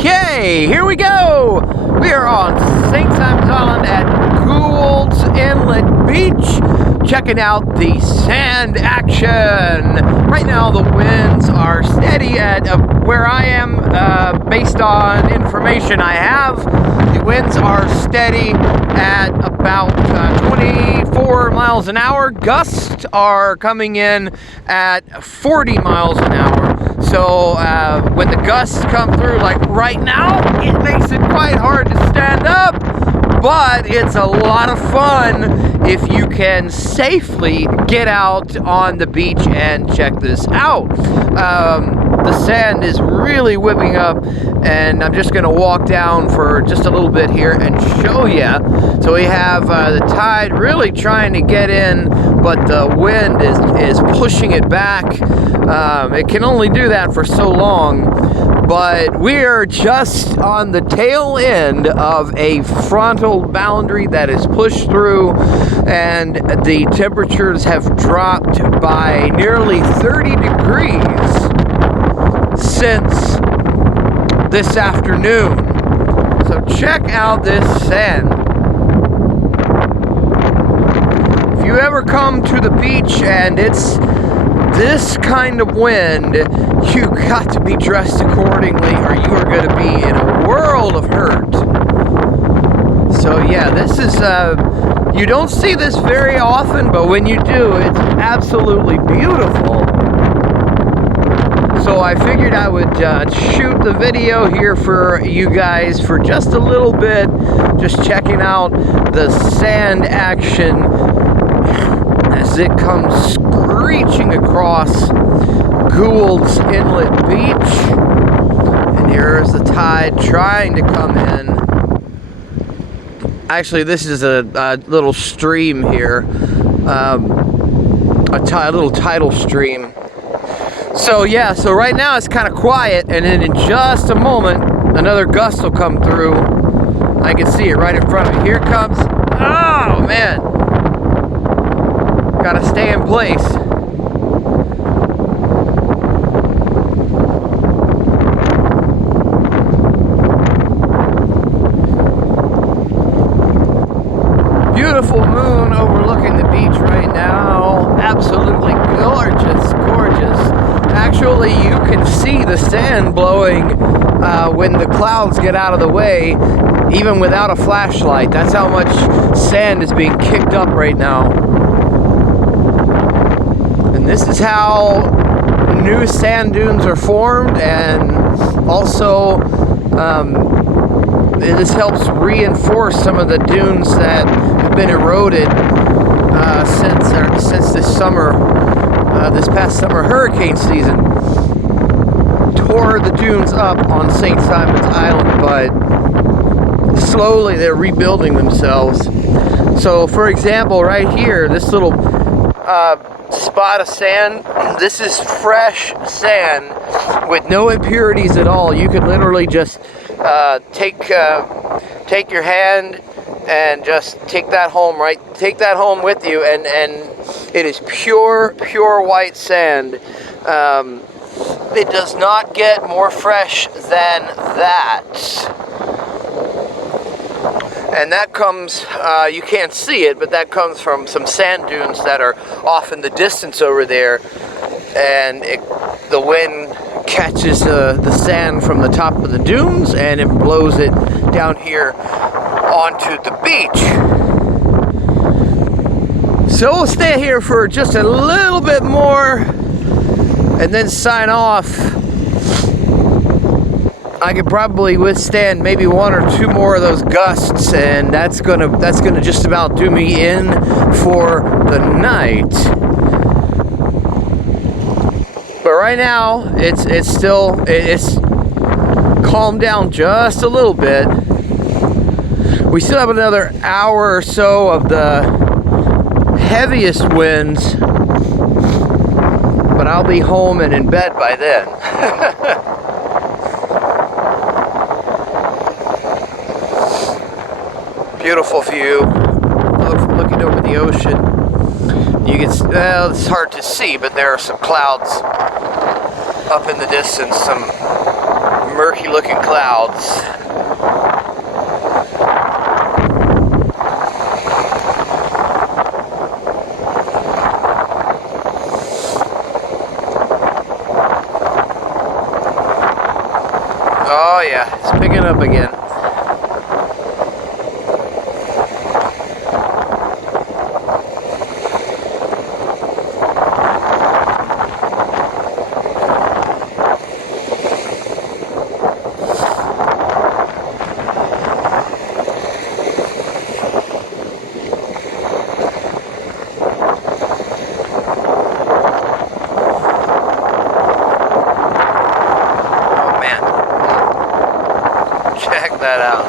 Okay, here we go. We are on St. Simons Island at Gould's Inlet Beach, checking out the sand action. Right now the winds are steady at where I am, based on information I have. The winds are steady at about 24 miles an hour. Gusts are coming in at 40 miles an hour. So when the gusts come through, like right now, it makes it quite hard to stand up, but it's a lot of fun if you can safely get out on the beach and check this out. The sand is really whipping up, and I'm just going to walk down for just a little bit here and show you. So we have the tide really trying to get in, but the wind is pushing it back. It can only do that for so long, but we're just on the tail end of a frontal boundary that is pushed through, and the temperatures have dropped by nearly 30 degrees since this afternoon. So check out this sand. If you ever come to the beach and it's this kind of wind, you got to be dressed accordingly or you are going to be in a world of hurt. So yeah, this is you don't see this very often, but when you do, it's absolutely beautiful. So I figured I would shoot the video here for you guys for just a little bit, just checking out the sand action as it comes screeching across Gould's Inlet Beach. And here's the tide trying to come in. Actually, this is a little stream here, a little tidal stream. So yeah, so right now it's kind of quiet, and then in just a moment, another gust will come through. I can see it right in front of me. Here it comes. Oh man. Gotta stay in place. Beautiful moon overlooking the beach right now. Absolutely gorgeous, gorgeous. Actually, you can see the sand blowing when the clouds get out of the way, even without a flashlight. That's how much sand is being kicked up right now. And this is how new sand dunes are formed, and also this helps reinforce some of the dunes that have been eroded since this summer. This past summer hurricane season tore the dunes up on St. Simons Island, but slowly they're rebuilding themselves. So for example, right here, this little spot of sand, this is fresh sand with no impurities at all. You could literally just take your hand and just take that home with you, and it is pure white sand. It does not get more fresh than that. And that comes, you can't see it, but that comes from some sand dunes that are off in the distance over there. And the wind catches the sand from the top of the dunes and it blows it down here onto the beach. So we'll stay here for just a little bit more and then sign off. I could probably withstand maybe one or two more of those gusts, and that's gonna just about do me in for the night. But right now, it's calmed down just a little bit. We still have another hour or so of the heaviest winds, but I'll be home and in bed by then. Beautiful view, looking over the ocean. You can, well, it's hard to see, but there are some clouds up in the distance, some murky funky looking clouds. Oh yeah, it's picking up again. Check that out.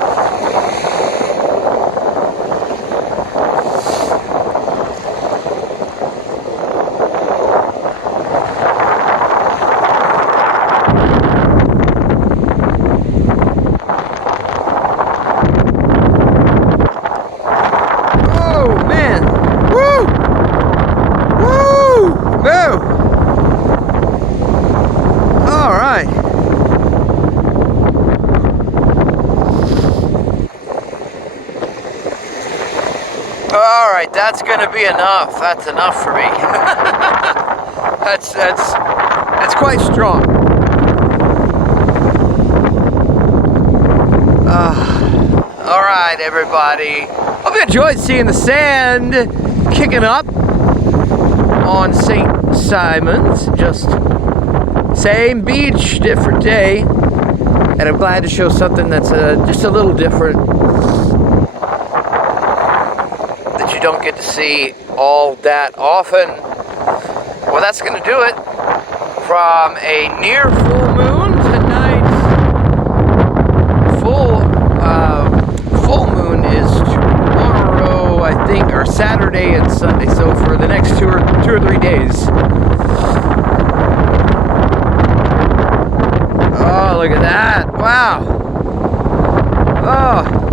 Oh man. Woo! Woo! Woo! All right. All right, that's gonna be enough. That's enough for me. That's quite strong. All right, everybody. Hope you enjoyed seeing the sand kicking up on St. Simons. Just same beach, different day, and I'm glad to show something that's just a little different. Don't get to see all that often. Well, that's going to do it from a near full moon tonight. Full moon is tomorrow, I think, or Saturday and Sunday. So for the next two or 3 days. Oh, look at that! Wow. Oh.